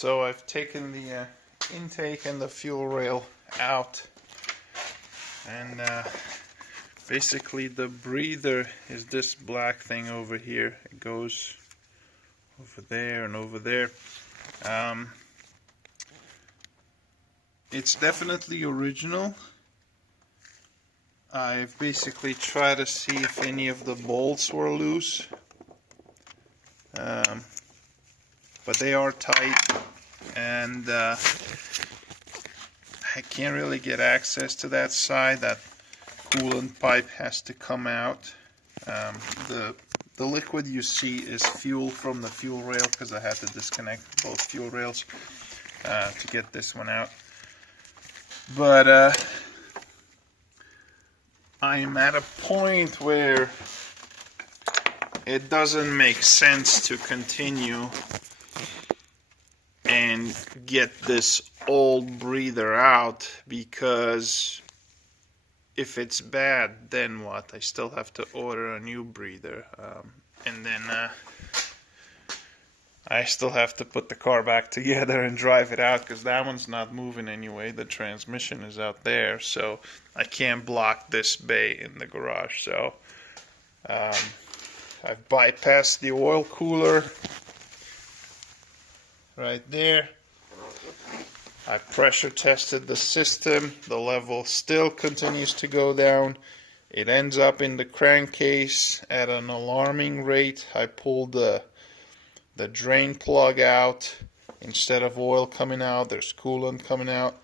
So I've taken the intake and the fuel rail out, and basically the breather is this black thing over here. It goes over there and over there. It's definitely original. I've basically tried to see if any of the bolts were loose, but they are tight, and I can't really get access to that side. That coolant pipe has to come out. The liquid you see is fuel from the fuel rail, because I had to disconnect both fuel rails to get this one out. But I'm at a point where it doesn't make sense to continue and get this old breather out, because if it's bad, then what? I still have to order a new breather, and then I still have to put the car back together and drive it out, because that one's not moving anyway. The transmission is out there, so I can't block this bay in the garage. So I've bypassed the oil cooler right there. I pressure tested the system. The level still continues to go down. It ends up in the crankcase at an alarming rate. I pulled the drain plug out. Instead of oil coming out, there's coolant coming out.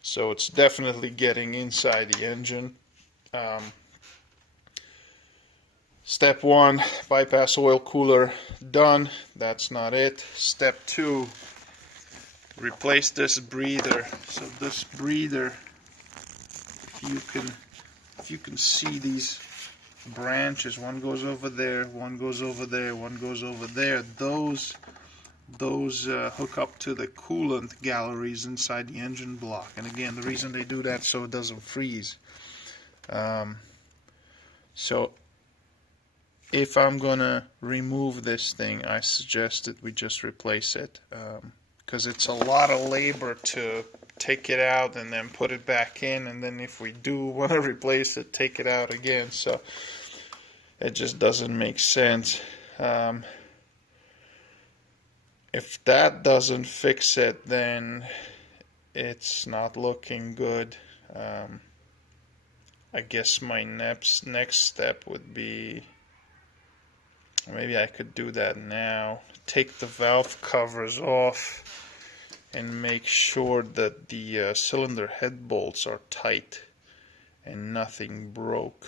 So it's definitely getting inside the engine. Step 1, bypass oil cooler, done. That's not it. Step 2, replace this breather. So this breather, if you can see these branches, one goes over there, one goes over there, one goes over there. Those hook up to the coolant galleries inside the engine block. And again, the reason they do that so it doesn't freeze. So if I'm gonna remove this thing, I suggest that we just replace it, because it's a lot of labor to take it out and then put it back in, and then if we do want to replace it, take it out again. So it just doesn't make sense. If that doesn't fix it, then it's not looking good. I guess my next step would be, maybe I could do that now. Take the valve covers off and make sure that the cylinder head bolts are tight and nothing broke.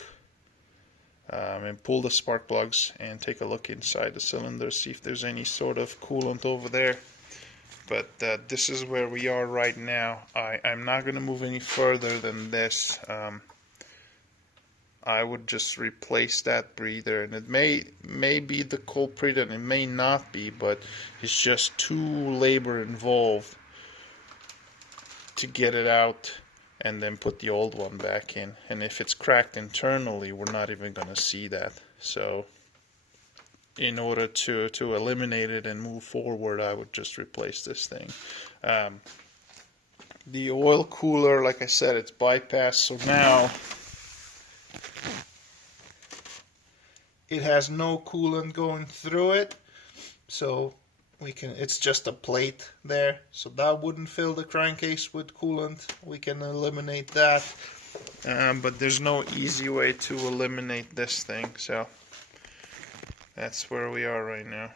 And pull the spark plugs and take a look inside the cylinder, see if there's any sort of coolant over there. But this is where we are right now. I'm not going to move any further than this. I would just replace that breather, and it may be the culprit and it may not be, but it's just too labor involved to get it out and then put the old one back in. And if it's cracked internally, we're not even going to see that. So in order to eliminate it and move forward, I would just replace this thing. The oil cooler, like I said, it's bypassed, so now it has no coolant going through it, so it's just a plate there, so that wouldn't fill the crankcase with coolant. We can eliminate that, but there's no easy way to eliminate this thing, so that's where we are right now.